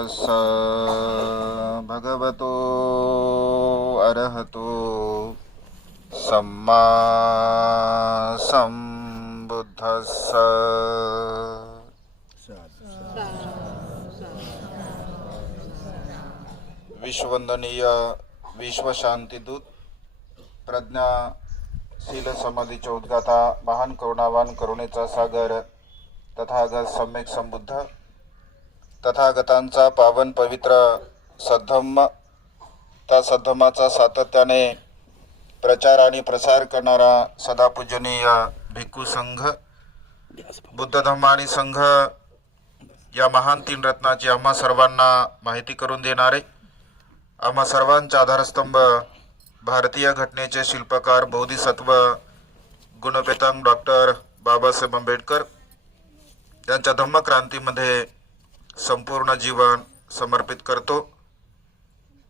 तस्स भगवतो अरहतो सम्मा संबुद्धस्स। विश्ववंदनीय विश्वशांतिदूत प्रज्ञाशील समाधीचे उद्गाता महान करुणावान करुणेचा सागर तथागत सम्यक संबुद्ध तथागतांचा पावन पवित्र सद्धम्म, त्या सद्धम्माचा सातत्याने प्रचार आणि प्रसार करणारा सदापूजनीय भिक्खू संघ, बुद्ध धम्म आणि संघ या महान तीन रत्नाची आम्हा सर्वांना माहिती करून देणारे, आम्हा सर्वांचा आधारस्तंभ, भारतीय घटनेचे शिल्पकार बोधिसत्व गुणपेतांग डॉक्टर बाबासाहेब आंबेडकर यांच्या धम्मक्रांतीमध्ये संपूर्ण जीवन समर्पित करतो।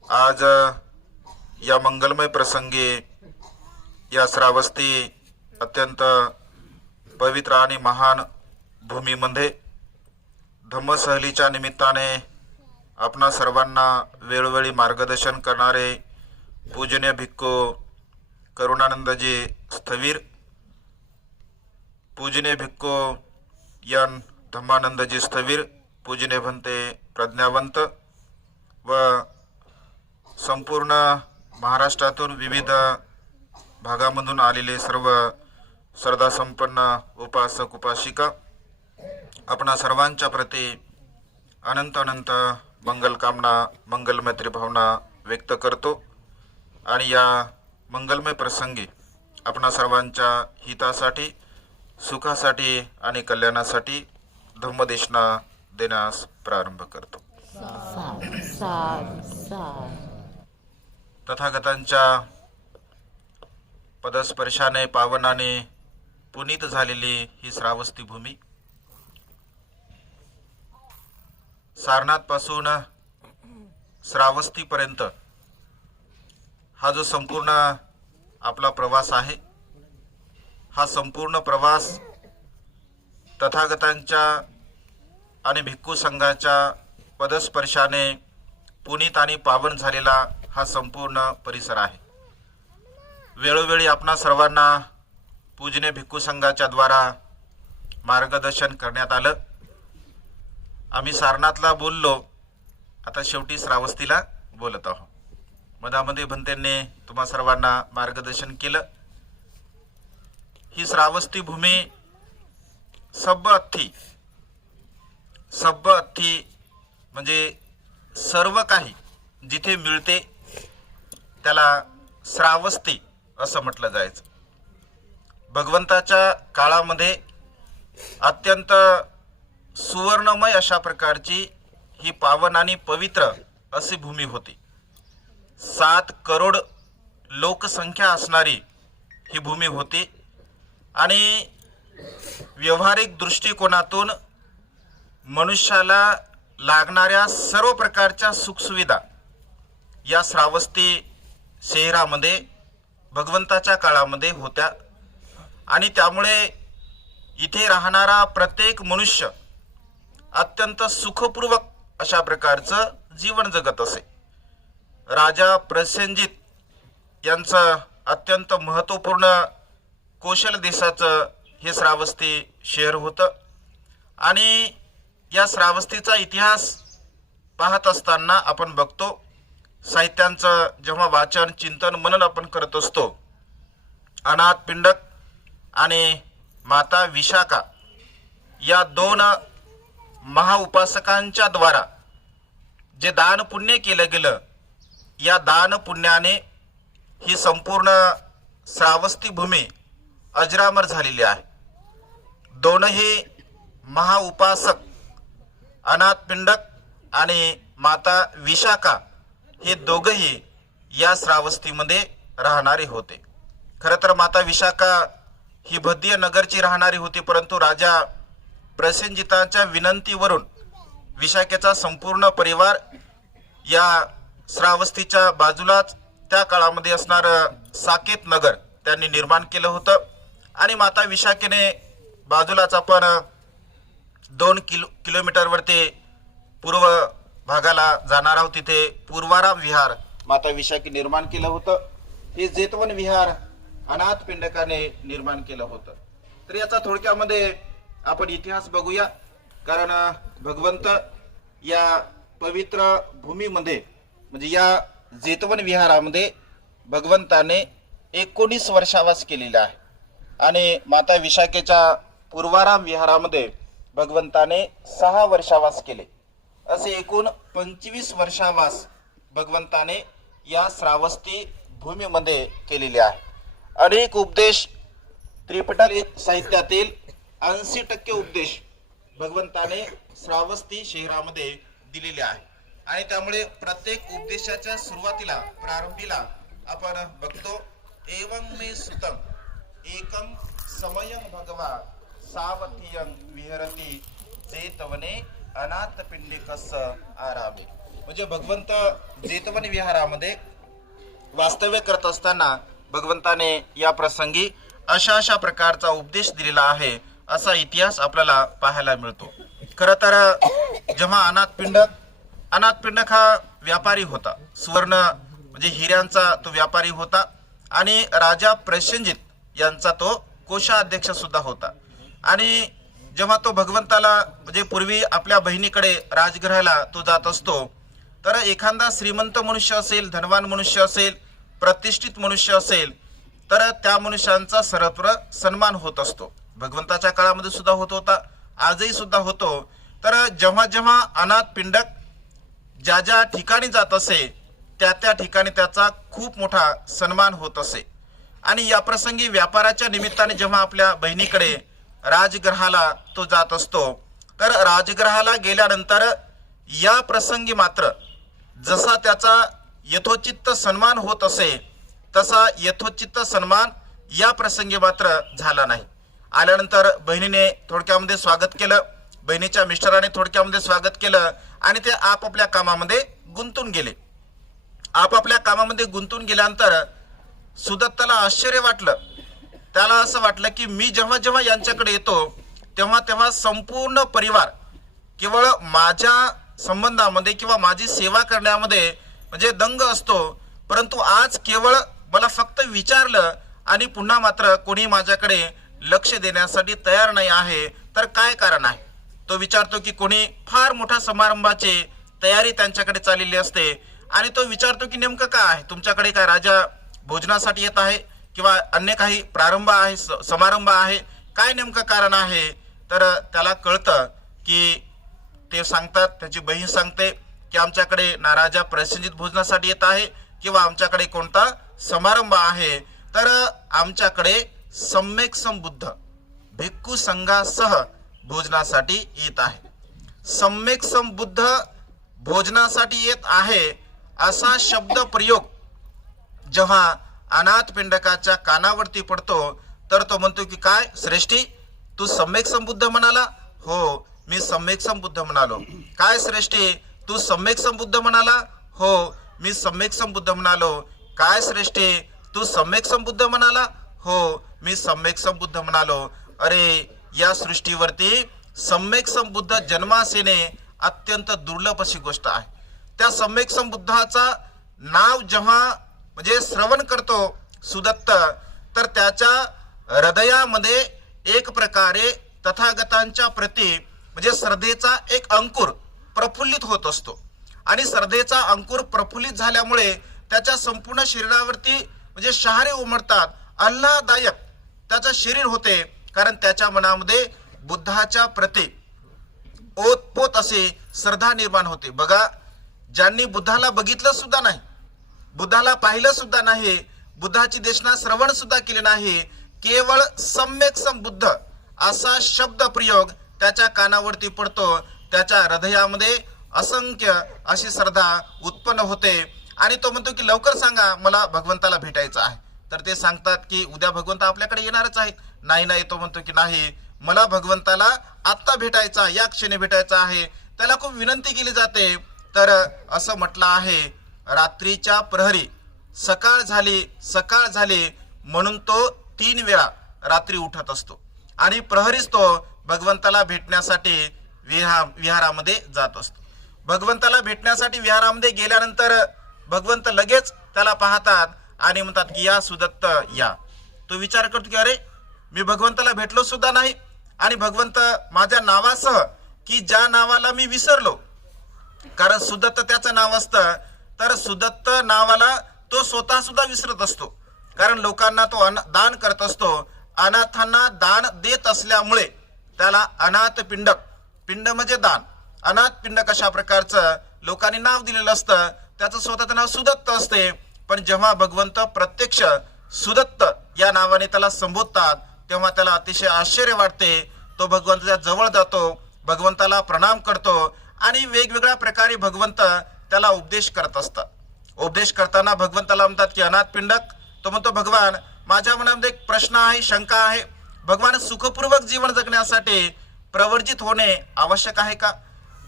आज या मंगलमय प्रसंगी या श्रावस्ती अत्यंत पवित्र आणि महान भूमीमध्ये धम्मसहलीच्या निमित्ताने आपणा सर्वांना वेळोवेळी मार्गदर्शन करणारे पूजनीय भिक्खू करुणानंदजी स्थवीर, पूजनीय भिक्खू यन धम्मानंदजी स्थवीर, पूजनीय भंते प्रज्ञावंत व संपूर्ण महाराष्ट्रातून विविध भागामधून आलेले सर्व श्रद्धासंपन्न उपासक उपासिका आपणा सर्वांच्या प्रती अनंत अनंत मंगलकामना मंगलमैत्री भावना व्यक्त करतो आणि या मंगलमय प्रसंगी आपणा सर्वांच्या हितासाठी, सुखासाठी आणि कल्याणासाठी धम्मदेशना देण्यास प्रारंभ करतो। तथागतांच्या पदस्पर्शाने पावनाने पुनीत झालेली ही श्रावस्ती भूमी सारनाथ पासून श्रावस्तीपर्यंत हा जो संपूर्ण आपला प्रवास आहे, हा संपूर्ण प्रवास तथागतांच्या आणि भिक्खू संघाच्या पदस्पर्शाने पुनीत आणि पावन झालेला हा संपूर्ण परिसर आहे। वेळोवेळी आपणा सर्वांना पूजनीय भिक्खू संघाच्या द्वारा मार्गदर्शन करण्यात आलं। आम्ही सारनाथला बोललो, आता शेवटी श्रावस्तीला बोलत आहोत। मधामध्ये भंतेंनी तुम्हा सर्वांना मार्गदर्शन केलं। ही श्रावस्ती भूमी सब्ब अथ्थी म्हणजे सर्व काही जिथे मिळते त्याला श्रावस्ती असं म्हटलं जायचं। भगवंताच्या काळामध्ये अत्यंत सुवर्णमय अशा प्रकारची ही पावन आणि पवित्र अशी भूमी होती। 7 करोड लोकसंख्या असणारी ही भूमी होती आणि व्यावहारिक दृष्टिकोनातून मनुष्याला लागणाऱ्या सर्व प्रकारच्या सुखसुविधा या श्रावस्ती शहरामध्ये भगवंताच्या काळामध्ये होत्या आणि त्यामुळे इथे राहणारा प्रत्येक मनुष्य अत्यंत सुखपूर्वक अशा प्रकारचं जीवन जगत असे। राजा प्रसेनजित यांचं अत्यंत महत्त्वपूर्ण कौशल देशाचं हे श्रावस्ती शहर होतं आणि या श्रावस्तीचा इतिहास पाहत असताना आपण बघतो, साहित्यांचं जेव्हा वाचन चिंतन मनन आपण करत असतो, अनाथ पिंडक आणि माता विशाखा या 2 महाउपासकांच्या द्वारा जे दान पुण्य केलं गेलं, या दान पुण्याने ही संपूर्ण श्रावस्ती भूमी अजरामर झालेली आहे। दोनही महाउपासक अनाथ पिंडक आणि माता विशाखा हे दोघंही या श्रावस्तीमध्ये राहणारे होते। खरं तर माता विशाखा ही भद्य नगरची राहणारी होती, परंतु राजा प्रसेनजितांच्या विनंतीवरून विशाखेचा संपूर्ण परिवार या श्रावस्तीच्या बाजूलाच त्या काळामध्ये असणारं साकेत नगर त्यांनी निर्माण केलं होतं आणि माता विशाखेने बाजूलाच आपण 2 किलोमीटरवरती पूर्व भागाला जाणार आहोत. तिथे पूर्वाराम विहार माता विशाखी निर्माण केलं होतं. हे जेतवन विहार अनाथ पिंडकाने निर्माण केलं होतं. तर याचा थोडक्यामध्ये आपण इतिहास बघूया. कारण भगवंत या पवित्र भूमीमध्ये म्हणजे या जेतवन विहारामध्ये भगवंताने 19 वर्षावास केलेला आहे आणि माता विशाखेच्या पूर्वाराम विहारामध्ये भगवंताने 6 वर्षावास केले. असे एकूण 25 वर्षावास भगवंताने या श्रावस्ती भूमीमध्ये केलेले आहे. अनेक उपदेश त्रिपिटक साहित्यातील 80% उपदेश भगवंताने श्रावस्ती शहरामध्ये दिलेले आहे. आणि त्यामुळे प्रत्येक उपदेशाच्या सुरुवातीला प्रारंभीला आपण बघतो एवं मे सुतम एकम समयं भगवा सावधियं विहरती जेतवने अनाथ पिंडिकस आरामे. म्हणजे भगवंत जेतवन विहारामध्ये वास्तव्य करत असताना भगवंताने या प्रसंगी अशा प्रकारचा उपदेश दिलेला आहे असा इतिहास आपल्याला पाहायला मिळतो. खरं तर जेव्हा अनाथ पिंडक हा व्यापारी होता, सुवर्ण म्हणजे हिऱ्यांचा तो व्यापारी होता आणि राजा प्रसेनजित यांचा तो कोषाध्यक्ष सुद्धा होता. आणि जेव्हा तो भगवंताला म्हणजे पूर्वी आपल्या बहिणीकडे राजगृहाला तो जात असतो, तर एखादा श्रीमंत मनुष्य असेल, धनवान मनुष्य असेल, प्रतिष्ठित मनुष्य असेल तर त्या मनुष्यांचा सर्वत्र सन्मान होत असतो. भगवंताच्या काळामध्ये सुद्धा होत होता, आजही सुद्धा होतो. तर जेव्हा जेव्हा अनाथ पिंडक ज्या ठिकाणी जात असे त्या ठिकाणी त्याचा खूप मोठा सन्मान होत असे. आणि या प्रसंगी व्यापाराच्या निमित्ताने जेव्हा आपल्या बहिणीकडे राजगृहाला तो जात असतो, तर राजगृहाला गेल्यानंतर या प्रसंगी मात्र जसा त्याचा यथोचित सन्मान होत असे तसा यथोचित सन्मान या प्रसंगी मात्र झाला नाही. आल्यानंतर बहिणीने थोडक्यामध्ये स्वागत केलं, बहिणीच्या मिस्टराने थोडक्यामध्ये स्वागत केलं आणि ते आपापल्या कामामध्ये गुंतून गेले. आपापल्या कामामध्ये गुंतून गेल्यानंतर सुदत्ताला आश्चर्य वाटलं. त्याला असं वाटलं की मी जेव्हा जेव्हा यांच्याकडे येतो तेव्हा संपूर्ण परिवार केवळ माझ्या संबंधामध्ये किंवा माझी सेवा करण्यामध्ये म्हणजे दंग असतो, परंतु आज केवळ मला फक्त विचारलं आणि पुन्हा मात्र कोणी माझ्याकडे लक्ष देण्यासाठी तयार नाही आहे. तर काय कारण आहे? तो विचारतो की कोणी फार मोठ्या समारंभाची तयारी त्यांच्याकडे चाललेली असते आणि तो विचारतो की नेमकं काय आहे, तुमच्याकडे काय राजा भोजनासाठी येत आहे किंवा अन्य काही प्रारंभ आहे, समारंभ आहे, काय नेमकं कारण आहे? तर त्याला कळतं की ते सांगतात, त्याची बहीण सांगते की आमच्याकडे ना राजा प्रसेनजित भोजनासाठी येत आहे किंवा आमच्याकडे कोणता समारंभ आहे, तर आमच्याकडे सम्यक संबुद्ध भिक्खू संघासह भोजनासाठी येत आहे. सम्यक संबुद्ध भोजनासाठी येत आहे असा शब्द प्रयोग जेव्हा अनाथ पिंडकाच्या कानावरती पडतो तर तो म्हणतो की काय श्रेष्ठी, तू सम्यक संबुद्ध म्हणाला? हो, मी सम्यक संबुद्ध म्हणालो. काय श्रेष्ठी, तू सम्यक संबुद्ध म्हणाला? हो, मी सम्यक संबुद्ध म्हणालो. काय श्रेष्ठी, तू सम्यक संबुद्ध म्हणाला? हो, मी सम्यक संबुद्ध म्हणालो. अरे, या सृष्टीवरती सम्यक संबुद्ध जन्मास येणे अत्यंत दुर्लभ अशी गोष्ट आहे. त्या सम्यक संबुद्धाचा नाव जेव्हा म्हणजे श्रवण करतो सुदत्त, तर त्याच्या हृदयामध्ये एक प्रकारे तथागतांच्या प्रती म्हणजे श्रद्धेचा एक अंकुर प्रफुल्लित होत असतो. आणि श्रद्धेचा अंकुर प्रफुल्लित झाल्यामुळे त्याच्या संपूर्ण शरीरावरती म्हणजे शहारे उमटतात, आल्हाददायक त्याचं शरीर होते. कारण त्याच्या मनामध्ये बुद्धाच्या प्रती ओतपोत असे श्रद्धा निर्माण होते. बघा, ज्यांनी बुद्धाला बघितलं सुद्धा नाही, बुद्धाला पाहिलं सुद्धा नाही, बुद्धाची देशना श्रवण सुद्धा केले नाही, केवळ सम्यक संबुद्ध असा शब्द प्रयोग त्याच्या कानावरती पडतो, त्याच्या हृदयामध्ये असंख्य अशी श्रद्धा उत्पन्न होते आणि तो म्हणतो की लवकर सांगा, मला भगवंताला भेटायचं आहे. तर ते सांगतात की उद्या भगवंत आपल्याकडे येणारच आहेत. नाही, तो म्हणतो की नाही, मला भगवंताला आत्ता भेटायचा, या क्षणी भेटायचा आहे. त्याला खूप विनंती केली जाते. तर असं म्हटलं आहे, रात्रीच्या प्रहरी सकाळ झाली म्हणून तो 3 वेळा रात्री उठत असतो आणि प्रहरीच तो भगवंताला भेटण्यासाठी विहारामध्ये जात असतो. भगवंताला भेटण्यासाठी विहारामध्ये गेल्यानंतर भगवंत लगेच त्याला पाहतात आणि म्हणतात की या सुदत्त या. तो विचार करतो की अरे मी भगवंताला भेटलो सुद्धा नाही आणि भगवंत माझ्या नावासह की ज्या नावाला मी विसरलो, कारण सुदत्त त्याचं नाव असतं, तर सुदत्त नावाला तो स्वतः सुद्धा विसरत असतो, कारण लोकांना तो दान करत असतो. अनाथांना दान देत असल्यामुळे त्याला अनाथ पिंडक, पिंड म्हणजे दान, अनाथ पिंडक अशा प्रकारचं लोकांनी नाव दिलेलं असतं. त्याचं स्वतःचं नाव सुदत्त असते. पण जेव्हा भगवंत प्रत्यक्ष सुदत्त या नावाने त्याला संबोधतात तेव्हा त्याला अतिशय आश्चर्य वाटते. तो भगवंताच्या जवळ जातो, भगवंताला प्रणाम करतो आणि वेगवेगळ्या प्रकारे भगवंत त्याला उपदेश करत असतात. उपदेश करताना भगवंताला म्हणतात की अनाथ पिंडक. तो म्हणतो भगवान माझ्या मनामध्ये एक प्रश्न आहे, शंका आहे. भगवान सुखपूर्वक जीवन जगण्यासाठी प्रवर्जित होणे आवश्यक आहे का?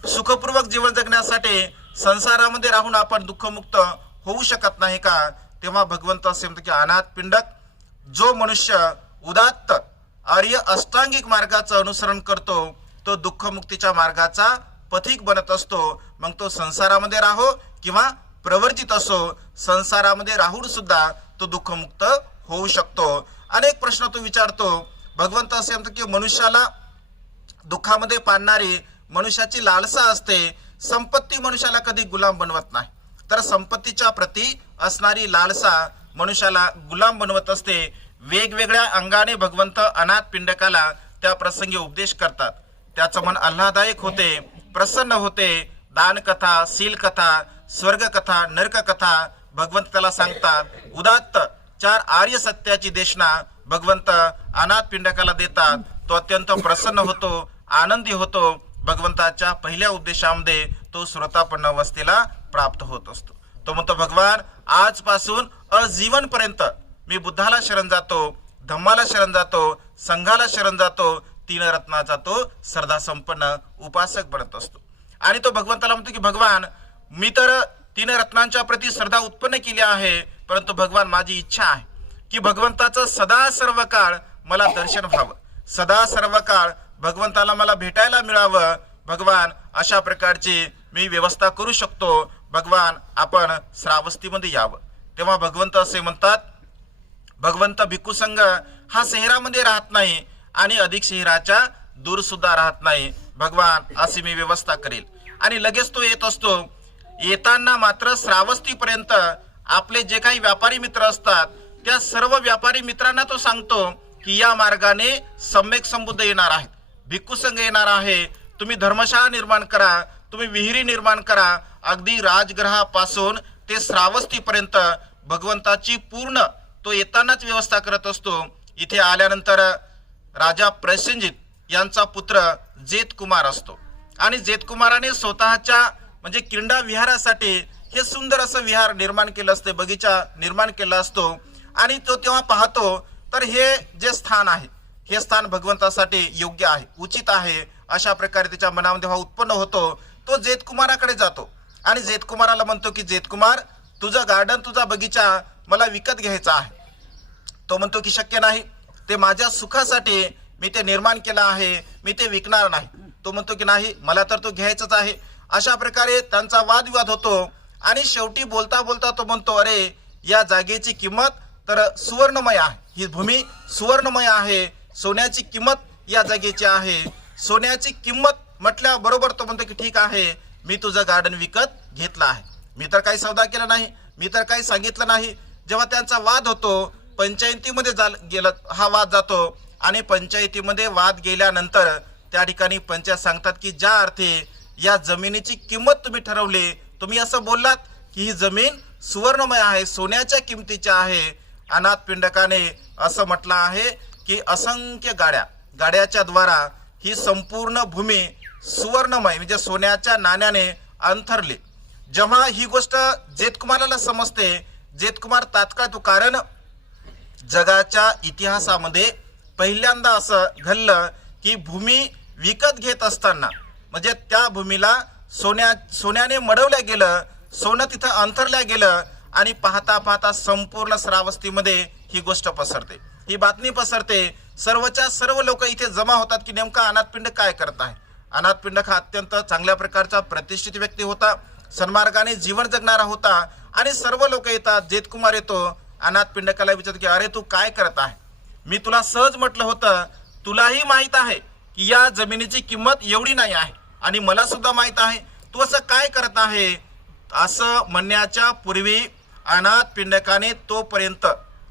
सुखपूर्वक जीवन जगण्यासाठी संसारामध्ये राहून आपण दुःखमुक्त होऊ शकत नाही का? तेव्हा भगवंत असे म्हणतो की अनाथ पिंडक, जो मनुष्य उदात्त आर्य अष्टांगिक मार्गाचं अनुसरण करतो तो दुःखमुक्तीच्या मार्गाचा पथिक बनत असतो. मग तो संसारामध्ये राहो किंवा प्रवर्जित असो, संसारामध्ये राहून सुद्धा तो दुःखमुक्त होऊ शकतो. अनेक प्रश्न तो विचारतो. भगवंत असे म्हणतो की मनुष्याला दुःखामध्ये पाडणारी मनुष्याची लालसा असते. संपत्ती मनुष्याला कधी गुलाम बनवत नाही, तर संपत्तीच्या प्रती असणारी लालसा मनुष्याला गुलाम बनवत असते. वेगवेगळ्या अंगाने भगवंत अनाथ पिंडकाला त्या प्रसंगी उपदेश करतात. त्याचं मन आल्हादायक होते, प्रसन्न होते. दानकथा, शीलकथा, स्वर्गकथा, नरककथा भगवंत त्याला सांगतात. उदात्त 4 आर्य सत्याची देशना भगवंत अनाथ पिंडकाला देतात. तो अत्यंत प्रसन्न होतो, आनंदी होतो. भगवंताच्या पहिल्या उपदेशामध्ये तो श्रोतापन्न अवस्थेला प्राप्त होत असतो. तो म्हणतो भगवान आजपासून अजीवनपर्यंत मी बुद्धाला शरण जातो, धम्माला शरण जातो, संघाला शरण जातो. 3 रत्नाचा तो श्रद्धा संपन्न उपासक बनत असतो. आणि तो भगवंताला म्हणतो की भगवान मी तर 3 रत्नांच्या प्रती श्रद्धा उत्पन्न केली आहे, परंतु भगवान माझी इच्छा आहे की भगवंताचं सदा सर्व काळ मला दर्शन व्हावं, सदा सर्व काळ भगवंताला मला भेटायला मिळावं. भगवान अशा प्रकारची मी व्यवस्था करू शकतो. भगवान आपण श्रावस्तीमध्ये यावं. तेव्हा भगवंत असे म्हणतात, भगवंत भिक्खू संघ हा शहरामध्ये राहत नाही आणि अधिक शहराच्या दूर सुद्धा राहत नाही. भगवान अशी मी व्यवस्था करेल. आणि लगेच तो येत असतो. येताना मात्र श्रावस्तीपर्यंत आपले जे काही व्यापारी मित्र असतात त्या सर्व व्यापारी मित्रांना तो सांगतो की या मार्गाने सम्यक संबुद्ध येणार आहेत, भिक्खू संघ येणार आहे. तुम्ही धर्मशाळा निर्माण करा, तुम्ही विहिरी निर्माण करा. अगदी राजगृहापासून ते श्रावस्तीपर्यंत भगवंताची पूर्ण तो येतानाच व्यवस्था करत असतो. इथे आल्यानंतर राजा प्रसेनजित यांचा पुत्र जेतकुमार असतो आणि जेतकुमाराने स्वतःच्या म्हणजे क्रीडा विहारासाठी हे सुंदर असं विहार निर्माण केलं असते, बगीचा निर्माण केला असतो. आणि तो तेव्हा पाहतो तर हे जे स्थान आहे हे स्थान भगवंतासाठी योग्य आहे, उचित आहे, अशा प्रकारे त्याच्या मनामध्ये हा उत्पन्न होतो. तो जेतकुमाराकडे जातो आणि जेतकुमाराला म्हणतो की जेतकुमार तुझं गार्डन, तुझा बगीचा मला विकत घ्यायचा आहे. तो म्हणतो की शक्य नाही, ते माझ्या सुखासाठी मी ते निर्माण केलं आहे, मी ते विकणार नाही. तो म्हणतो की नाही, मला तर तो घ्यायचाच आहे. अशा प्रकारे त्यांचा वादविवाद होतो आणि शेवटी बोलता बोलता तो म्हणतो अरे या जागेची किंमत तर सुवर्णमय आहे, ही भूमी सुवर्णमय आहे, सोन्याची किंमत या जागेची आहे. सोन्याची किंमत म्हटल्याबरोबर तो म्हणतो की ठीक आहे, मी तुझं गार्डन विकत घेतलं आहे, मी तर काही सौदा केला नाही, मी तर काही सांगितलं नाही. जेव्हा त्यांचा वाद होतो पंचायतीमध्ये गेला हा वाद जातो आणि पंचायतीमध्ये वाद गेल्यानंतर त्या ठिकाणी पंचायत सांगतात की ज्या अर्थी या जमिनीची किंमत तुम्ही ठरवली, तुम्ही असं बोललात की ही जमीन सुवर्णमय आहे, सोन्याच्या किमतीची आहे. अनाथ पिंडकाने असं म्हटलं आहे की असंख्य गाड्याच्या द्वारा ही संपूर्ण भूमी सुवर्णमय म्हणजे सोन्याच्या नाण्याने अंथरली. जेव्हा ही गोष्ट जेतकुमाराला समजते, जेतकुमार तात्काळ तो, कारण जगाच्या इतिहासामध्ये पहिल्यांदा असं घडलं की भूमी विकत घेत असताना म्हणजे त्या भूमीला सोन्याने मडवल्या गेलं, सोनं तिथं अंथरल्या गेलं आणि पाहता पाहता संपूर्ण श्रावस्तीमध्ये ही गोष्ट पसरते, ही बातमी पसरते. सर्वच्या सर्व लोक इथे जमा होतात की नेमका अनाथपिंड काय करत आहे. अनाथ पिंडक हा अत्यंत चांगल्या प्रकारचा प्रतिष्ठित व्यक्ती होता, सन्मार्गाने जीवन जगणारा होता आणि सर्व लोक येतात. जेतकुमार येतो, अनाथ पिंडकाला विचारतो की अरे तू काय करत आहे? मी तुला सहज म्हटलं होतं, तुलाही माहीत आहे की या जमिनीची किंमत एवढी नाही आहे आणि मला सुद्धा माहीत आहे, तू असं काय करत आहे? असं म्हणण्याच्या पूर्वी अनाथ पिंडकाने तोपर्यंत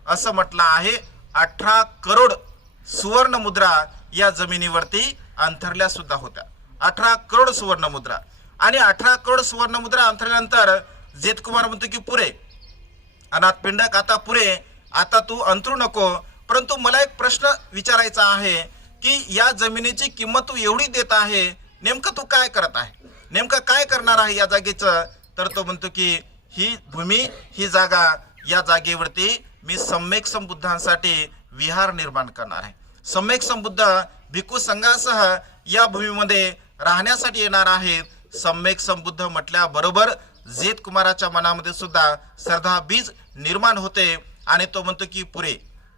असं म्हटलं आहे, 18 करोड सुवर्ण मुद्रा या जमिनीवरती अंथरल्या सुद्धा होत्या. 18 करोड सुवर्ण मुद्रा. आणि 18 करोड सुवर्ण मुद्रा अंथरल्यानंतर जेतकुमार म्हणतो की पुरे, अनाथ पिंडक आता पुरे, आता तू अंतरू नको. परंतु मला एक प्रश्न विचारायचा आहे की या जमिनीची किंमत तू एवढी देत आहे, नेमकं तू काय करत आहे? नेमकं काय करणार आहे या जागेचं? तर तो म्हणतो की ही भूमी, ही जागा, या जागेवरती मी सम्यक संबुद्धांसाठी विहार निर्माण करणार आहे. सम्यक संबुद्ध भिक्खू संघासह या भूमीमध्ये राहण्यासाठी येणार आहेत. सम्यक संबुद्ध म्हटल्याबरोबर जेतकुमाराच्या मनामध्ये सुद्धा श्रद्धा बीज निर्माण होते आणि तो म्हणतो की पुरे,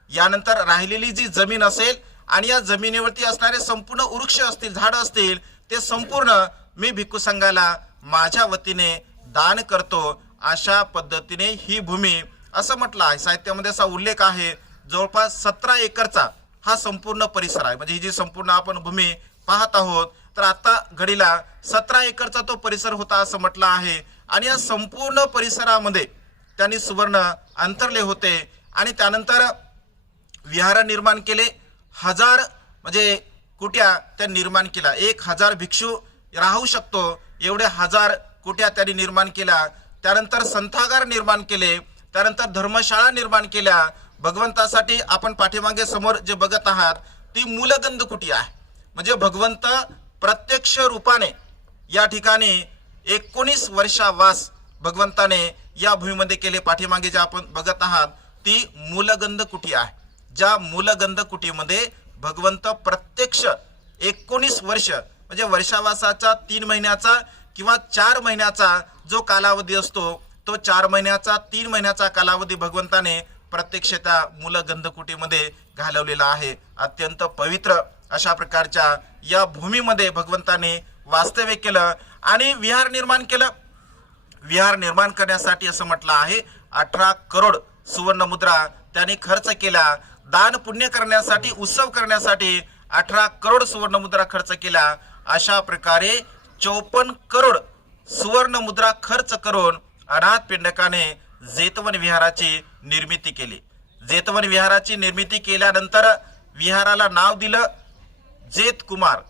यानंतर राहिलेली जी जमीन असेल आणि या जमिनीवरती असणारे संपूर्ण वृक्ष असतील, झाडं असतील, ते संपूर्ण मी भिक्खू संघाला माझ्या वतीने दान करतो. अशा पद्धतीने ही भूमी, असं म्हटलं आहे साहित्यामध्ये, असा उल्लेख आहे, जवळपास 17 एकरचा हा संपूर्ण परिसर आहे. म्हणजे ही जी संपूर्ण आपण भूमी पाहत आहोत, तर आता घडीला 17 एकरचा तो परिसर होता असं म्हटलं आहे. आणि या संपूर्ण परिसरामध्ये त्यांनी सुवर्ण अंतरले होते आणि त्यानंतर विहार निर्माण केले. 1000 म्हणजे कुट्या त्या निर्माण केल्या. 1000 भिक्षू राहू शकतो एवढे 1000 कुट्या त्यांनी निर्माण केल्या. त्यानंतर संथागार निर्माण केले. त्यानंतर धर्मशाळा निर्माण केल्या. भगवंतासाठी आपण पाठीमागे समोर जे बघत आहात ती मूलगंध कुटी आहे. म्हणजे भगवंत प्रत्यक्ष रूपाने या ठिकाणी 19 वर्षावास भगवंताने या भूमीमध्ये केले. पाठीमागे जे आपण बघत आहात ती मूलगंध कुटी आहे. ज्या मूलगंध कुटीमध्ये भगवंत प्रत्यक्ष 19 वर्ष म्हणजे वर्षावासाचा 3 महिन्याचा किंवा 4 महिन्याचा जो कालावधी असतो, तो 4 महिन्याचा 3 महिन्याचा कालावधी भगवंताने प्रत्यक्ष त्या मूलगंध कुटीमध्ये घालवलेला आहे. अत्यंत पवित्र अशा प्रकारच्या या भूमीमध्ये भगवंताने वास्तव्य केलं आणि विहार निर्माण केलं. विहार निर्माण करण्यासाठी असं म्हटलं आहे 18 करोड सुवर्ण मुद्रा त्याने खर्च केला. दान पुण्य करण्यासाठी, उत्सव करण्यासाठी 18 करोड सुवर्ण मुद्रा खर्च केला. अशा प्रकारे 54 करोड सुवर्ण मुद्रा खर्च करून अनाथ पिंडकाने जेतवन विहाराची निर्मिती केली. जेतवन विहाराची निर्मिती केल्यानंतर विहाराला नाव दिलं जेतकुमार.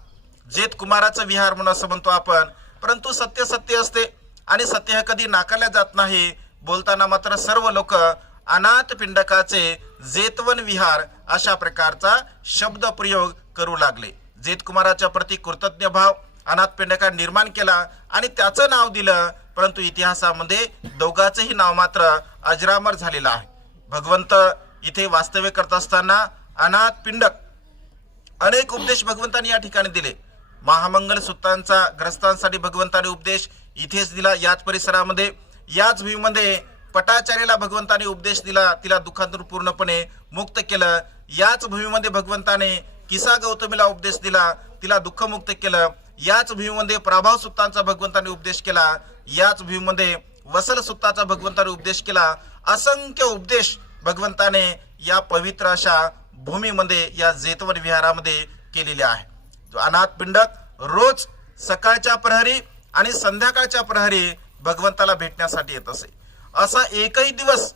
जेतकुमाराचं विहार म्हणून असं म्हणतो आपण. परंतु सत्य सत्य असते आणि सत्य हे कधी नाकारल्या जात नाही. बोलताना मात्र सर्व लोक अनाथ पिंडकाचे जेतवन विहार अशा प्रकारचा शब्द प्रयोग करू लागले. जेतकुमाराच्या प्रती कृतज्ञ भाव अनाथ पिंडकाने निर्माण केला आणि त्याचं नाव दिलं. परंतु इतिहासामध्ये दोघांचंही नाव मात्र अजरामर झालेलं आहे. भगवंत इथे वास्तव्य करत असताना अनाथ पिंडक अनेक उपदेश भगवंतांनी या ठिकाणी दिले. महामंगल सुत्तांचा ग्रस्तांसाठी भगवंताने उपदेश इथेच दिला, याच परिसरामध्ये. याच भूमीमध्ये पटाचार्याला भगवंताने उपदेश दिला, तिला दुःखातून पूर्णपणे मुक्त केलं. याच भूमीमध्ये भगवंताने किसा गौतमीला उपदेश दिला, तिला दुःखमुक्त केलं. याच भूमीमध्ये प्रभाव सुत्तांचा भगवंताने उपदेश केला. याच भूमीमध्ये वसल सुत्ताचा भगवंताने उपदेश केला. असंख्य उपदेश भगवंताने या पवित्र अशा भूमीमध्ये, या जेतवन विहारामध्ये केलेले आहे. अनाथ पिंडक रोज सकाळच्या प्रहरी आणि संध्याकाळच्या प्रहरी भगवंताला भेटण्यासाठी येत असे. असा एकही दिवस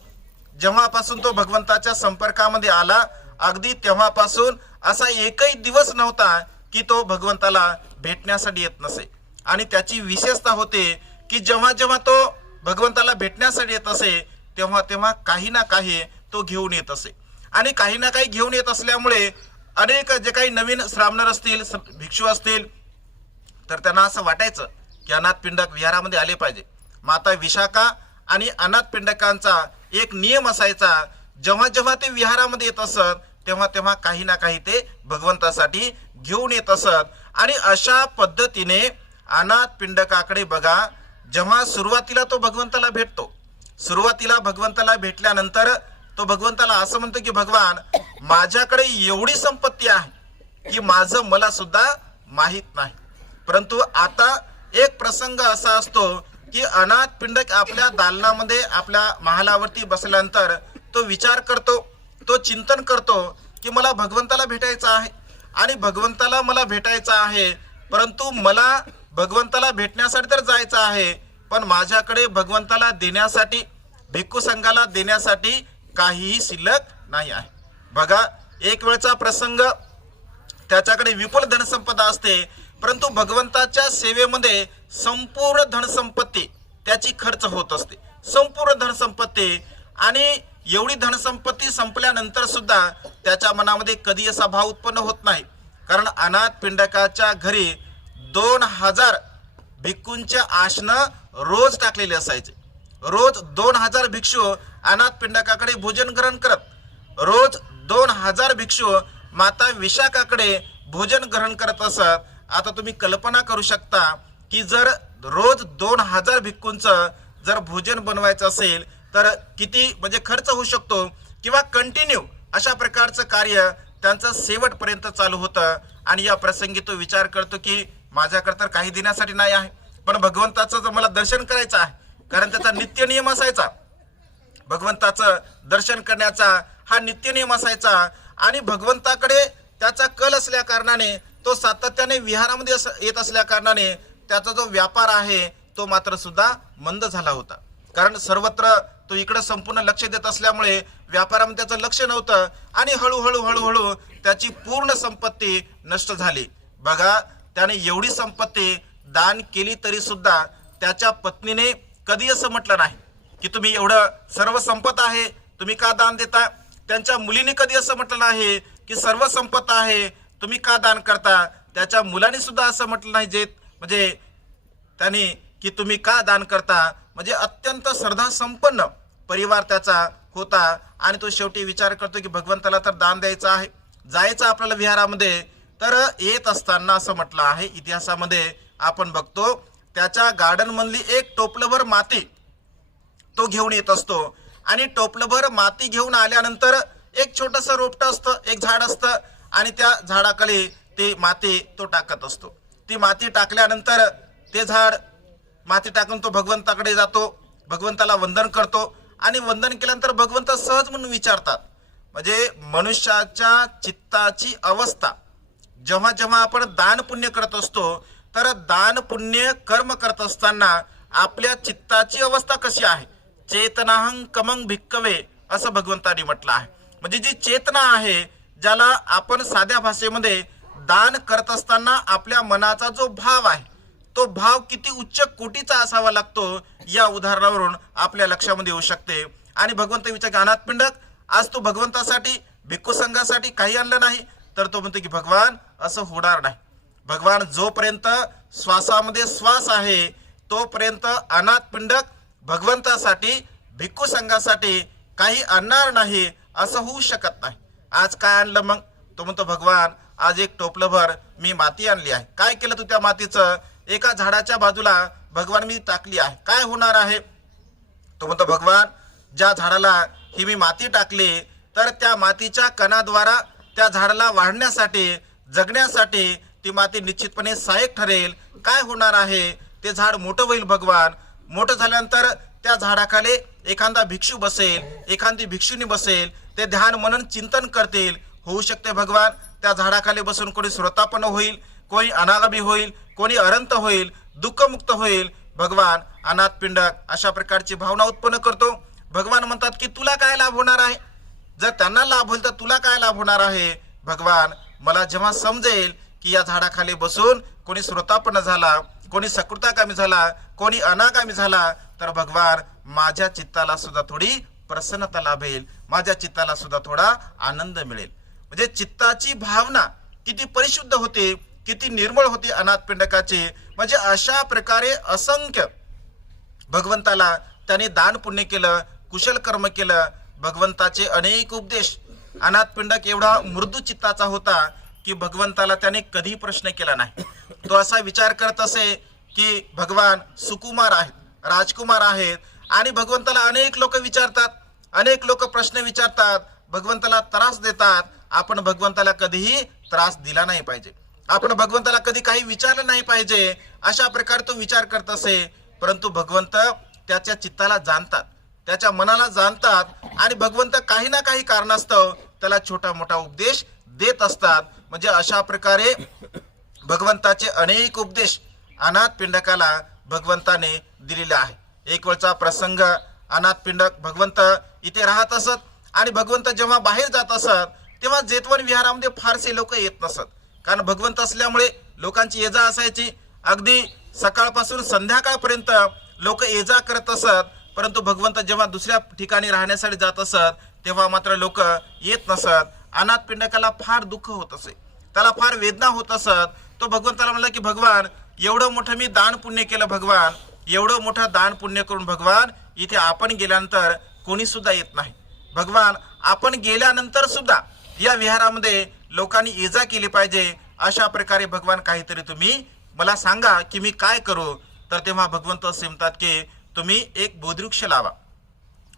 जेव्हापासून तो भगवंताच्या संपर्कामध्ये आला, अगदी तेव्हापासून असा एकही दिवस नव्हता की तो भगवंताला भेटण्यासाठी येत नसे. आणि त्याची विशेषता होते की जेव्हा जेव्हा तो भगवंताला भेटण्यासाठी येत असे तेव्हा तेव्हा काही ना काही तो घेऊन येत असे. आणि काही ना काही घेऊन येत असल्यामुळे अनेक जे काही नवीन श्रामणर असतील, भिक्षू असतील, तर त्यांना असं वाटायचं की अनाथ पिंडक विहारामध्ये आले पाहिजे. माता विशाखा आणि अनाथ पिंडकांचा एक नियम असायचा, जेव्हा जेव्हा ते विहारामध्ये येत असत तेव्हा तेव्हा काही ना काही ते भगवंतासाठी घेऊन येत असत. आणि अशा पद्धतीने अनाथ पिंडकाकडे बघा, जेव्हा सुरुवातीला तो भगवंताला भेटतो, सुरुवातीला भगवंताला भेटल्यानंतर तो भगवंताला असं म्हणतो की भगवान, माझ्याकडे एवढी संपत्ती आहे की माझं मला सुद्धा माहीत नाही. परंतु आता एक प्रसंग असा असतो की अनाथ पिंडक आपल्या दालनामध्ये आपल्या महालावरती बसल्यानंतर तो विचार करतो, तो चिंतन करतो की मला भगवंताला भेटायचं आहे आणि भगवंताला मला भेटायचं आहे, परंतु मला भगवंताला भेटण्यासाठी तर जायचं आहे, पण माझ्याकडे भगवंताला देण्यासाठी, भिक्खू संघाला देण्यासाठी काहीही शिल्लक नाही आहे. बघा, एक वेळचा प्रसंग, त्याच्याकडे विपुल धनसंपदा असते, परंतु भगवंताच्या सेवेमध्ये संपूर्ण धनसंपत्ती त्याची खर्च होत असते, संपूर्ण धनसंपत्ती. आणि एवढी धनसंपत्ती संपल्यानंतर सुद्धा त्याच्या मनामध्ये कधी असा भाव उत्पन्न होत नाही, कारण अनाथ पिंडकाच्या घरी 2000 भिक्खूंच्या आसनं रोज टाकलेले असायचे. रोज 2000 भिक्षू अनाथ पिंडकाकडे भोजन ग्रहण करत, रोज 2000 भिक्षू माता विशाखाकडे भोजन ग्रहण करत असत. आता तुम्ही कल्पना करू शकता की जर रोज 2000 भिक्खूंचं जर भोजन बनवायचं असेल तर किती म्हणजे खर्च होऊ शकतो, किंवा कंटिन्यू अशा प्रकारचं कार्य त्यांचं शेवटपर्यंत चालू होतं. आणि या प्रसंगी तो विचार करतो की माझ्याकडे तर काही देण्यासाठी नाही आहे, पण भगवंताचं जर मला दर्शन करायचं आहे, कारण त्याचा नित्य नियम असायचा, भगवंताचं दर्शन करण्याचा हा नित्य नियम असायचा. आणि भगवंताकडे त्याचा कल असल्या कारणाने तो सातत्याने विहारामध्ये येत असल्या कारणाने त्याचा जो व्यापार आहे तो मात्र सुद्धा मंद झाला होता, कारण सर्वत्र तो इकडे संपूर्ण लक्ष देत असल्यामुळे व्यापारामध्ये त्याचं लक्ष नव्हतं. आणि हळूहळू त्याची पूर्ण संपत्ती नष्ट झाली. बघा, त्याने एवढी संपत्ती दान केली तरी सुद्धा त्याच्या पत्नीने कधी असं म्हटलं नाही की तुम्ही एवढं सर्व संपत आहे, तुम्ही का दान देता. त्यांच्या मुलीने कधी असं म्हटलं नाही की सर्व संपत आहे, तुम्ही का दान करता. त्याच्या मुलाने सुद्धा असं म्हटलं नाही जे म्हणजे त्यांनी की तुम्ही का दान करता. म्हणजे अत्यंत श्रद्धा संपन्न परिवार त्याचा होता. आणि तो शेवटी विचार करतो की भगवंताला तर दान द्यायचं आहे, जायचं आपल्याला विहारामध्ये. तर येत असताना असं म्हटलं आहे इतिहासामध्ये आपण बघतो, त्याच्या गार्डन मधली एक टोपलभर माती तो घेऊन येत असतो. आणि टोपलभर माती घेऊन आल्यानंतर एक छोटंसं रोपटं असतं, एक झाड असतं, आणि त्या झाडाखाली ती माती तो टाकत असतो. ती माती टाकल्यानंतर ते झाड माती टाकून तो भगवंताकडे जातो, भगवंताला वंदन करतो. आणि वंदन केल्यानंतर भगवंत सहज म्हणून विचारतात. म्हणजे मनुष्याच्या चित्ताची अवस्था, जेव्हा जेव्हा आपण दान पुण्य करत असतो तर दान पुण्य कर्म करत असताना आपल्या चित्ताची अवस्था कशी आहे. चेतनाहं कमंग भिक्कवे असं भगवंतांनी म्हटलं आहे. म्हणजे जी चेतना आहे, ज्याला आपण साध्या भाषेमध्ये दान करत असताना आपल्या मनाचा जो भाव आहे तो भाव किती उच्च कोटीचा असावा लागतो या उदाहरणावरून आपल्या लक्षामध्ये येऊ शकते. आणि भगवंत विचार, अनाथ पिंडक आज तू भगवंतासाठी भिक्खू संघासाठी काही आणलं नाही, तर तो म्हणतो की भगवान असं होणार नाही. भगवान जोपर्यंत श्वासामध्ये श्वास आहे तोपर्यंत अनाथ पिंडक भगवंतासाठी भिक्खू संघासाठी काही आणणार नाही, असं होऊ शकत नाही. आज काय आणलं मग. तो म्हणतो भगवान आज एक टोपलभर मी माती आणली आहे. काय केलं तू त्या मातीचं. एका झाडाच्या बाजूला भगवान मी टाकली आहे, काय होणार आहे. तो म्हणतो भगवान ज्या झाडाला ही मी माती टाकली तर त्या मातीच्या कणाद्वारा त्या झाडाला वाढण्यासाठी जगण्यासाठी ती माती निश्चितपणे सहाय्यक ठरेल. काय होणार आहे, ते झाड मोठं होईल. भगवान मोठं झाल्यानंतर त्या झाडाखाली एखादा भिक्षू बसेल, एखादी भिक्षुनी बसेल, ते ध्यान मनन चिंतन करतील. होऊ शकते भगवान त्या झाडाखाली बसून कोणी श्रोतापन्न होईल, कोणी अनागामी होईल, कोणी अरंत होईल, दुःखमुक्त होईल. भगवान अनाथ पिंडक अशा प्रकारची भावना उत्पन्न करतो. भगवान म्हणतात की तुला काय लाभ होणार आहे. जर त्यांना लाभ होईल तर तुला काय लाभ होणार आहे. भगवान मला जेव्हा समजेल की या झाडाखाली बसून कोणी श्रोतापन्न झाला, कोणी सकृताकामी झाला, कोणी अनागामी झाला, तर भगवान माझ्या चित्ताला सुद्धा थोडी प्रसन्नता लाभेल, माझ्या चित्ताला सुद्धा थोडा आनंद मिळेल. म्हणजे चित्ताची भावना किती परिशुद्ध होते, किती निर्मळ होते अनाथ पिंडकाचे. म्हणजे अशा प्रकारे असंख्य भगवंताला त्याने दान पुण्य केलं, कुशल कर्म केलं. भगवंताचे अनेक उपदेश. अनाथ पिंडक एवढा मृदू चित्ताचा होता की भगवंताला त्याने कधी प्रश्न केला नाही. तो असा विचार करत असे की भगवान सुकुमार आहेत, राजकुमार आहेत, आणि भगवंताला अनेक लोक विचारतात, अनेक लोक प्रश्न विचारतात, भगवंताला त्रास देतात. आपण भगवंताला कधीही त्रास दिला नाही पाहिजे. आपण भगवंताला कधी काही विचारलं नाही पाहिजे अशा प्रकारे तो विचार करत असे, परंतु भगवंत त्याच्या चित्ताला जाणतात, त्याच्या मनाला जाणतात आणि भगवंत काही ना काही कारणास्तव त्याला छोटा मोठा उपदेश देत असतात. म्हणजे अशा प्रकारे भगवंताचे अनेक उपदेश अनाथ पिंडकाला भगवंताने दिलेले आहे. एक वेळचा प्रसंग, अनाथ पिंडक भगवंत इथे राहत असत आणि भगवंत जेव्हा बाहेर जात असत तेव्हा जेतवन विहारामध्ये फारसे लोक येत नसत, कारण भगवंत असल्यामुळे लोकांची ये जा असायची. अगदी सकाळपासून संध्याकाळपर्यंत लोक ये जा करत असत, परंतु भगवंत जेव्हा दुसऱ्या ठिकाणी राहण्यासाठी जात असत तेव्हा मात्र लोक येत नसत. अनाथ पिंडकाला फार दुःख होत असे, त्याला फार वेदना होत असत. तो भगवंताला म्हणला की भगवान, एवढं मोठं मी दान पुण्य केलं, भगवान एवढं मोठं दान पुण्य करून भगवान इथे आपण गेल्यानंतर कोणी सुद्धा येत नाही. भगवान, आपण गेल्यानंतर सुद्धा या विहारामध्ये लोकांनी ये जा केली पाहिजे, अशा प्रकारे भगवान काहीतरी तुम्ही मला सांगा की मी काय करू. तर तेव्हा भगवंत असे म्हणतात की तुम्ही एक बोधवृक्ष लावा,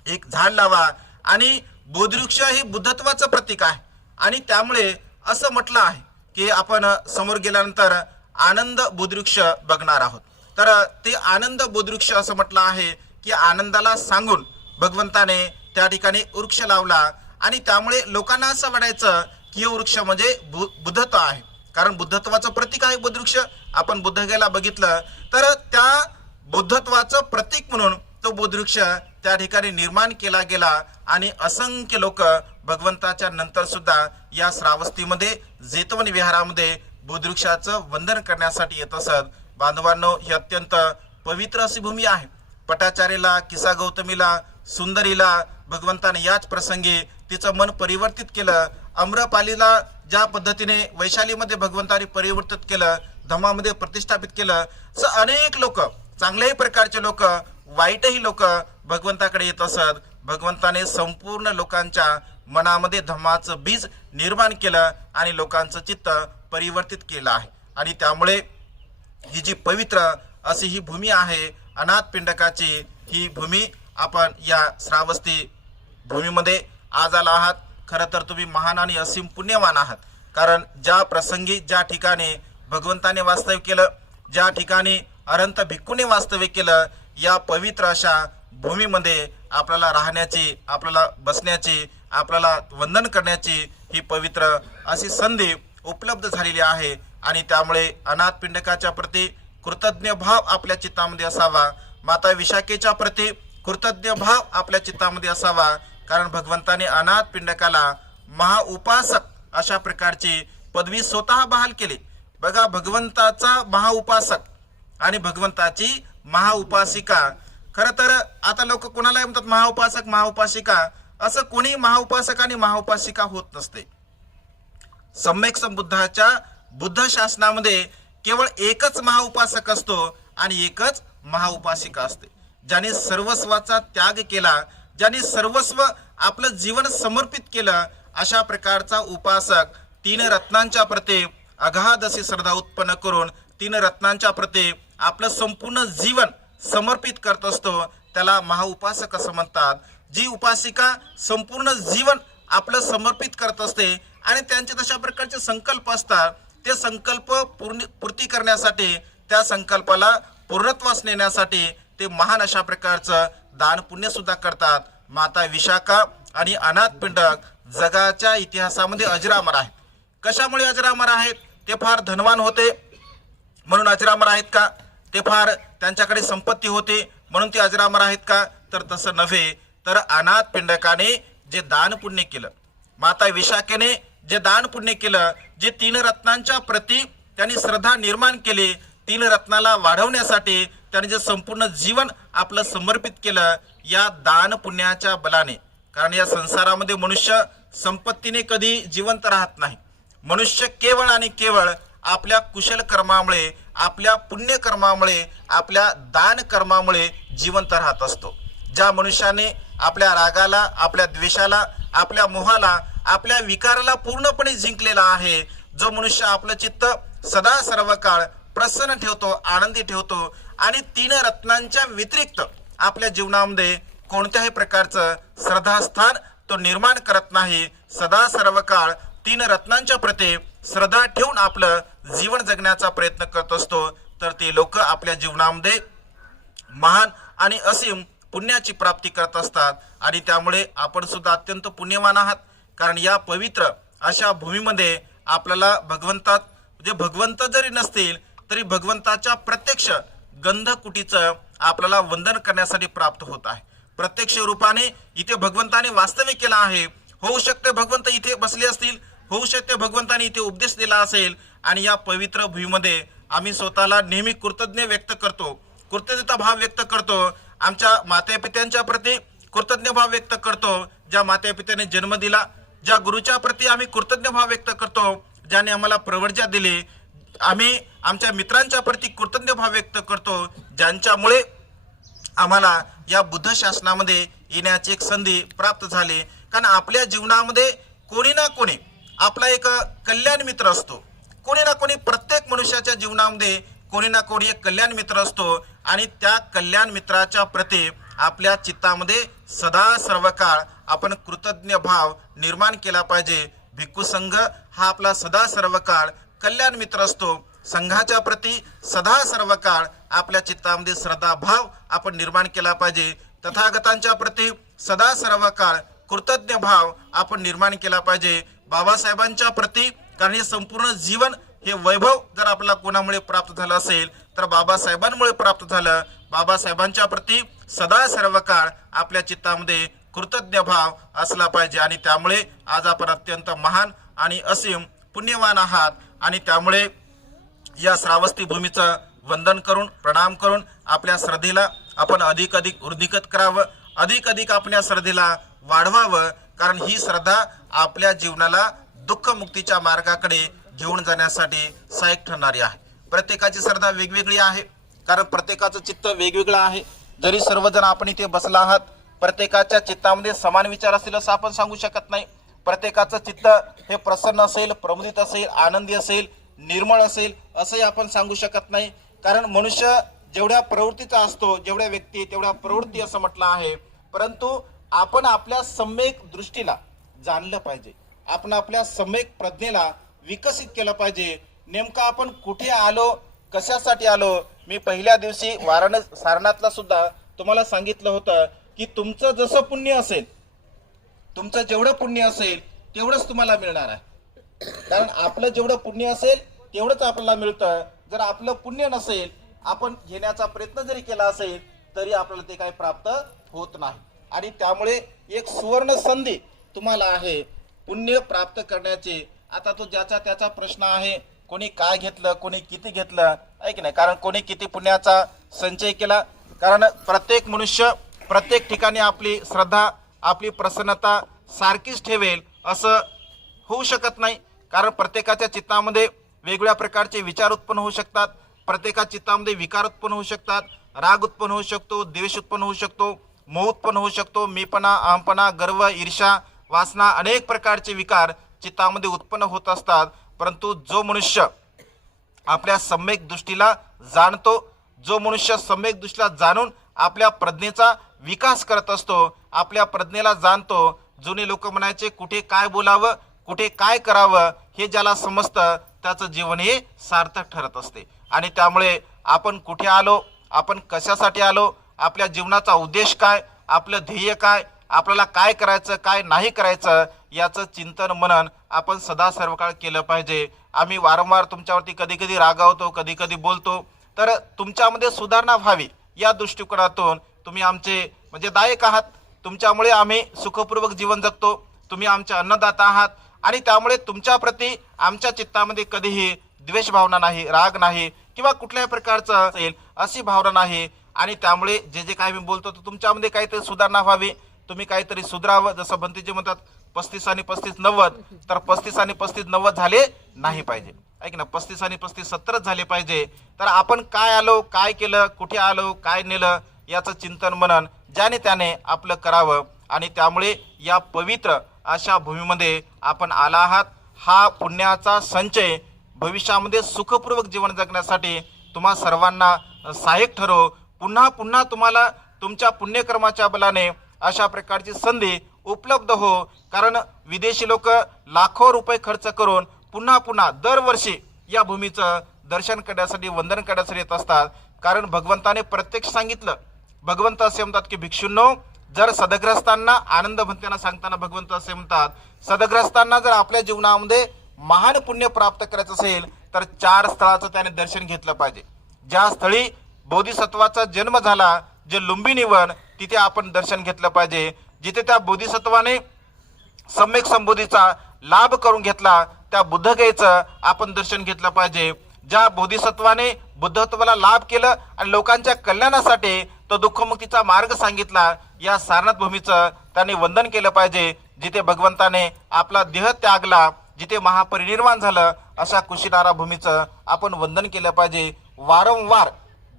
एक झाड लावा. आणि बोधवृक्ष हे बुद्धत्वाचं प्रतीक आहे आणि त्यामुळे असं म्हटलं आहे की आपण समोर गेल्यानंतर आनंद बोधवृक्ष बघणार आहोत. तर ते आनंद बोधवृक्ष असं म्हटलं आहे की आनंदाला सांगून भगवंताने त्या ठिकाणी वृक्ष लावला आणि त्यामुळे लोकांना असं वाटायचं की हे वृक्ष म्हणजे बुद्धत्व आहे, कारण बुद्धत्वाचं प्रतीक आहे बुद्धवृक्ष. आपण बुद्धगयाला बघितलं तर त्या बुद्धत्वाचं प्रतीक म्हणून तो बुद्धवृक्ष त्या ठिकाणी निर्माण केला गेला आणि असंख्य लोक भगवंताच्या नंतर सुद्धा या श्रावस्तीमध्ये जेतवन विहारामध्ये बुद्धवृक्षाचं वंदन करण्यासाठी येत असत. बांधवांनो, ही अत्यंत पवित्र अशी भूमी आहे. पटाचार्याला, किसा गौतमीला, सुंदरीला भगवंताने याच प्रसंगी तिचं मन परिवर्तित केलं. अम्रपालीला ज्या पद्धतीने वैशालीमध्ये भगवंताने परिवर्तित केलं, धमामध्ये प्रतिष्ठापित केलं, असं अनेक लोक, चांगल्याही प्रकारचे लोक, वाईटही लोक भगवंताकडे येत असत. भगवंताने संपूर्ण लोकांच्या मनामध्ये धम्माचं बीज निर्माण केलं आणि लोकांचं चित्त परिवर्तित केलं आहे. आणि त्यामुळे ही जी पवित्र अशी ही भूमी आहे अनाथ पिंडकाची, ही भूमी आपण या श्रावस्ती भूमीमध्ये आज आला आहात. खरं तर तुम्ही महान आणि असीम पुण्यवान आहात, कारण ज्या प्रसंगी, ज्या ठिकाणी भगवंताने वास्तव्य केलं, ज्या ठिकाणी अनंत भिक्खूने वास्तव्य केलं, या पवित्र अशा भूमीमध्ये आपल्याला राहण्याची, आपल्याला बसण्याची, आपल्याला वंदन करण्याची ही पवित्र अशी संधी उपलब्ध झालेली आहे. आणि त्यामुळे अनाथ पिंडकाच्या प्रती कृतज्ञ भाव आपल्या चित्तामध्ये असावा, माता विशाखेच्या प्रती कृतज्ञ भाव आपल्या चित्तामध्ये असावा, कारण भगवंताने अनाथ पिंडकाला महाउपासक अशा प्रकारची पदवी स्वतः बहाल केली. बघा, भगवंताचा महाउपासक आणि भगवंताची महाउपासिका. खरं तर आता लोक कोणाला म्हणतात महाउपासक, महाउपासिका. असं कोणी महाउपासक आणि महाउपासिका होत नसते. सम्यक संबुद्धाच्या बुद्ध शासनामध्ये केवळ एकच महाउपासक असतो आणि एकच महाउपासिका असते. ज्याने सर्वस्वाचा त्याग केला, ज्याने सर्वस्व आपलं जीवन समर्पित केलं, अशा प्रकारचा उपासक तीन रत्नांच्या प्रती अगाध अशी श्रद्धा उत्पन्न करून तीन रत्नांच्या प्रती आपलं संपूर्ण जीवन समर्पित करत असतो, त्याला महाउपासक असं म्हणतात. जी उपासिका संपूर्ण जीवन आपलं समर्पित करत असते आणि त्यांचे तशा प्रकारचे संकल्प असतात, ते संकल्प पूर्ती करण्यासाठी, त्या संकल्पाला पूर्णत्वास नेण्यासाठी ते महान अशा प्रकारचं दान पुण्य सुद्धा करतात. माता विशाखा आणि अनाथ पिंडक जगाच्या इतिहासामध्ये अजरामर आहेत. कशामुळे अजरामर आहेत? ते फार धनवान होते म्हणून अजरामर आहेत का? ते फार त्यांच्याकडे संपत्ती होती म्हणून ते अजरामर आहेत का? तर तसं नव्हे. तर अनाथ पिंडकाने जे दान पुण्य केलं, माता विशाखेने जे दान पुण्य केलं, जे तीन रत्नांच्या प्रती त्यांनी श्रद्धा निर्माण केली, तीन रत्नाला वाढवण्यासाठी त्यांनी जे संपूर्ण जीवन आपलं समर्पित केलं, या दान पुण्याच्या बलाने, कारण या संसारामध्ये मनुष्य संपत्तीने कधी जिवंत राहत नाही. मनुष्य केवळ आणि केवळ आपल्या कुशल कर्मामुळे, आपल्या पुण्य कर्मामुळे, आपल्या दान कर्मामुळे जिवंत राहत असतो. ज्या मनुष्याने आपल्या रागाला, आपल्या द्वेषाला, आपल्या मोहाला, आपल्या विकाराला पूर्णपणे जिंकलेला आहे, जो मनुष्य आपलं चित्त सदा सर्व काळ प्रसन्न ठेवतो, आनंदी ठेवतो आणि तीन रत्नांच्या व्यतिरिक्त आपल्या जीवनामध्ये कोणत्याही प्रकारचं श्रद्धास्थान तो निर्माण करत नाही, सदा सर्व काळ तीन रत्नांच्या प्रती श्रद्धा ठेवून आपलं जीवन जगण्याचा प्रयत्न करत असतो तर ते लोक आपल्या जीवनामध्ये महान आणि असीम पुण्याची प्राप्ती करत असतात आणि त्यामुळे आपण सुद्धा अत्यंत पुण्यवान आहात. कारण या पवित्र अशा भूमीमध्ये आपल्याला भगवंत जरी नसतील तरी भगवंताच्या प्रत्यक्ष गंधकुटीचं आपल्याला वंदन करण्यासाठी प्राप्त होत आहे. प्रत्यक्ष रूपाने इथे भगवंताने वास्तविक केला आहे. होऊ शकते भगवंत इथे बसले असतील, होऊ शकते भगवंताने इथे उपदेश दिला असेल आणि या पवित्र भूमीमध्ये आम्ही स्वतःला नेहमी कृतज्ञ व्यक्त करतो, कृतज्ञता भाव व्यक्त करतो. आमच्या मातापित्यांच्या प्रती कृतज्ञ भाव व्यक्त करतो, ज्या मातापित्याने जन्म दिला, ज्या गुरुच्या प्रती आम्ही कृतज्ञ भाव व्यक्त करतो, ज्याने आम्हाला प्रवर्जा दिली. आम्ही आमच्या मित्रांच्या प्रती कृतज्ञ भाव व्यक्त करतो, ज्यांच्यामुळे आम्हाला या बुद्ध शासनामध्ये येण्याची एक संधी प्राप्त झाली. कारण आपल्या जीवनामध्ये कोणी ना कोणी आपला एक कल्याण मित्र असतो. कोणी ना कोणी प्रत्येक मनुष्याच्या जीवनामध्ये कोणी ना कोणी एक कल्याण मित्र असतो आणि त्या कल्याण मित्राच्या प्रती आपल्या चित्तामध्ये सदा सर्व काळ आपण कृतज्ञ भाव निर्माण केला पाहिजे. भिक्खू संघ हा आपला सदा सर्व काळ कल्याण मित्र असतो. संघाच्या प्रती सदा सर्व काळ आपल्या चित्तामध्ये श्रद्धा भाव आपण निर्माण केला पाहिजे. तथागतांच्या प्रती सदा सर्व काळ कृतज्ञ भाव आपण निर्माण केला पाहिजे. बाबासाहेबांच्या प्रती, कारण हे संपूर्ण जीवन हे वैभव जर आपल्याला कोणामुळे प्राप्त झालं असेल तर बाबासाहेबांमुळे प्राप्त झालं. बाबासाहेबांच्या प्रती सदा सर्व काळ आपल्या चित्तामध्ये कृतज्ञ भाव असला पाहिजे आणि त्यामुळे आज आपण अत्यंत महान आणि असीम पुण्यवान आहात आणि त्यामुळे या श्रावस्ती भूमीचं वंदन करून प्रणाम करून आपल्या श्रद्धेला आपण अधिक वृद्धिगत करावं, अधिक आपल्या श्रद्धेला वाढवावं. कारण ही श्रद्धा आपल्या जीवनाला दुःखमुक्तीच्या मार्गाकडे घेऊन जाण्यासाठी सहाय्यक ठरणारी आहे. प्रत्येकाची श्रद्धा वेगवेगळी आहे, कारण प्रत्येकाचं चित्त वेगवेगळं आहे. जरी सर्वजण आपण इथे बसला आहात, प्रत्येकाच्या चित्तामध्ये समान विचार असतील असं आपण सांगू शकत नाही. प्रत्येकाचं चित्त हे प्रसन्न असेल, प्रमुदित असेल, आनंदी असेल, निर्मळ असेल असंही आपण सांगू शकत नाही. कारण मनुष्य जेवढ्या प्रवृत्तीचा असतो, जेवढ्या व्यक्ती तेवढ्या प्रवृत्ती असं म्हटलं आहे. परंतु आपण आपल्या सम्यक दृष्टीला जाणलं पाहिजे, आपण आपल्या सम्यक प्रज्ञेला विकसित केलं पाहिजे. नेमकं आपण कुठे आलो, कशासाठी आलो. मी पहिल्या दिवशी सारनाथला सुद्धा तुम्हाला सांगितलं होतं की तुमचं जसं पुण्य असेल, तुमचं जेवढं पुण्य असेल तेवढंच तुम्हाला मिळणार आहे. कारण आपलं जेवढं पुण्य असेल तेवढंच आपल्याला मिळतं. जर आपलं पुण्य नसेल, आपण घेण्याचा प्रयत्न जरी केला असेल तरी आपल्याला ते काही प्राप्त होत नाही. आणि त्यामुळे एक सुवर्ण संधी तुम्हाला आहे पुण्य प्राप्त करण्याची. आता तो ज्याचा त्याचा प्रश्न आहे, कोणी काय घेतलं, कोणी किती घेतलं आहे की नाही. कारण कोणी किती पुण्याचा संचय केला. कारण प्रत्येक मनुष्य प्रत्येक ठिकाणी आपली श्रद्धा, आपली प्रसन्नता सारखीच ठेवेल असं होऊ शकत नाही. कारण प्रत्येकाच्या चित्तामध्ये वेगवेगळ्या प्रकारचे विचार उत्पन्न होऊ शकतात, प्रत्येकाच्या चित्तामध्ये विकार उत्पन्न होऊ शकतात, राग उत्पन्न होऊ शकतो, द्वेष उत्पन्न होऊ शकतो, मोह उत्पन्न होऊ शकतो, मीपणा, अहमपणा, गर्व, ईर्ष्या, वासना, अनेक प्रकारचे विकार चित्तामध्ये उत्पन्न होत असतात. परंतु जो मनुष्य आपल्या सम्यक दृष्टीला जाणतो, जो मनुष्य सम्यक दृष्टीला जाणून आपल्या प्रज्ञेचा विकास करत असतो, आपल्या प्रज्ञेला जाणतो. जुने लोक म्हणायचे कुठे काय बोलावं, कुठे काय करावं हे ज्याला समजतं त्याचं जीवन हे सार्थक ठरत असते. आणि त्यामुळे आपण कुठे आलो, आपण कशासाठी आलो, आपल्या जीवनाचा उद्देश काय, आपलं ध्येय काय, आपल्याला काय करायचं काय नाही करायचं याचं चिंतन मनन आपण सदा सर्व काळ केलं पाहिजे. आम्ही वारंवार तुमच्यावरती कधी कधी रागावतो, कधी कधी बोलतो, तर तुमच्यामध्ये सुधारणा व्हावी या दृष्टिकोनातून तुम्ही आमचे म्हणजे दायक आहात. तुमच्यामुळे आम्ही सुखपूर्वक जीवन जगतो. तुम्ही आमचे अन्नदाता आहात आणि त्यामुळे तुमच्या प्रती आमच्या चित्तामध्ये कधीही द्वेष भावना नाही, राग नाही किंवा कुठल्याही प्रकारचं असेल अशी भावना नाही. आणि त्यामुळे जे जे काही मी बोलतो तर तुमच्यामध्ये काहीतरी सुधारणा व्हावी, तुम्ही काहीतरी सुधारावं. जसं बंतीजी म्हणतात 35 आणि 35 90, तर 35 आणि 35 90 झाले नाही पाहिजे, ऐक ना, 35 आणि 35 70 झाले पाहिजे. तर आपण काय आलो, काय केलं, कुठे आलो, काय नेलं याचं चिंतन मनन ज्याने त्याने आपलं करावं. आणि त्यामुळे या पवित्र अशा भूमीमध्ये आपण आला आहात. हा पुण्याचा संचय भविष्यामध्ये सुखपूर्वक जीवन जगण्यासाठी तुम्हा सर्वांना सहाय्यक ठरो. पुन्हा पुन्हा तुम्हाला तुमच्या पुण्यकर्माच्या बलाने अशा प्रकारची संधी उपलब्ध हो. कारण विदेशी लोक लाखो रुपये खर्च करून पुन्हा पुन्हा दरवर्षी या भूमीचं दर्शन करण्यासाठी वंदन करण्यासाठी येत असतात. कारण भगवंताने प्रत्यक्ष सांगितलं. भगवंत असे म्हणतात की भिक्षूंनो, जर सदग्रस्तांना आनंद म्हणताना सांगताना भगवंत असे म्हणतात, सदग्रस्तांना जर आपल्या जीवनामध्ये महान पुण्य प्राप्त करायचं असेल तर 4 स्थळाचं त्याने दर्शन घेतलं पाहिजे. ज्या स्थळी बोधिसत्वाचा जन्म झाला, जे लुंबिनी वन, तिथे आपण दर्शन घेतलं पाहिजे. जिथे त्या बोधिसत्वाने सम्यक संबोधीचा लाभ करून घेतला, त्या बुद्धगयेचं आपण दर्शन घेतलं पाहिजे. ज्या बोधिसत्वाने बुद्धत्वाला लाभ केलं आणि लोकांच्या कल्याणासाठी तो दुःखमुक्तीचा मार्ग सांगितला, या सारनाथ भूमीचं त्यांनी वंदन केलं पाहिजे. जिथे भगवंताने आपला देह त्यागला, जिथे महापरिनिर्वाण झालं, अशा कुशीनारा भूमीचं आपण वंदन केलं पाहिजे. वारंवार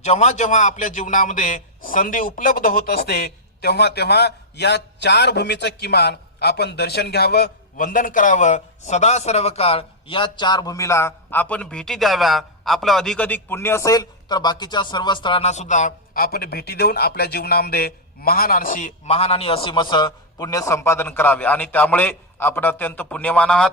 जेव्हा जेव्हा आपल्या जीवनामध्ये संधी उपलब्ध होत असते तेव्हा तेव्हा या 4 भूमीचं किमान आपण दर्शन घ्यावं, वंदन करावं. सदा सर्व काळ या 4 भूमीला आपण भेटी द्याव्या. आपलं अधिक पुण्य असेल तर बाकीच्या सर्व स्थळांना सुद्धा आपण भेटी देऊन आपल्या जीवनामध्ये महान आणि असीम असं पुण्य संपादन करावे. आणि त्यामुळे आपण अत्यंत पुण्यवान आहात.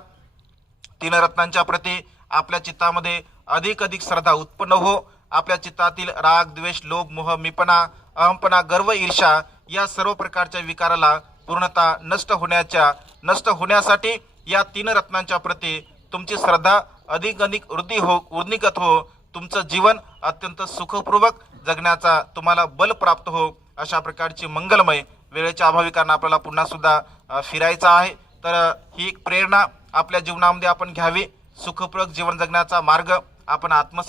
3 रत्नांच्या प्रती आपल्या चित्तामध्ये अधिक श्रद्धा उत्पन्न हो. आपल्या चित्तातील राग, द्वेष, लोभ, मोह, मीपणा, अहंपणा, गर्व, ईर्ष्या या सर्व प्रकारच्या विकाराला पूर्णतः नष्ट होण्यासाठी या 3 रत्नांच्या प्रती तुमची श्रद्धा अधिक वृद्धिगत हो. तुमचं जीवन अत्यंत सुखपूर्वक जगण्याचा तुम्हाला बल प्राप्त हो. अशा प्रकारची मंगलमय वेळेच्या अभावी कारण आपल्याला पुन्हा सुद्धा फिरायचं आहे. तर ही एक प्रेरणा आपल्या जीवनामध्ये आपण घ्यावी. सुखपूर्वक जीवन जगण्याचा मार्ग आपण आत्मसात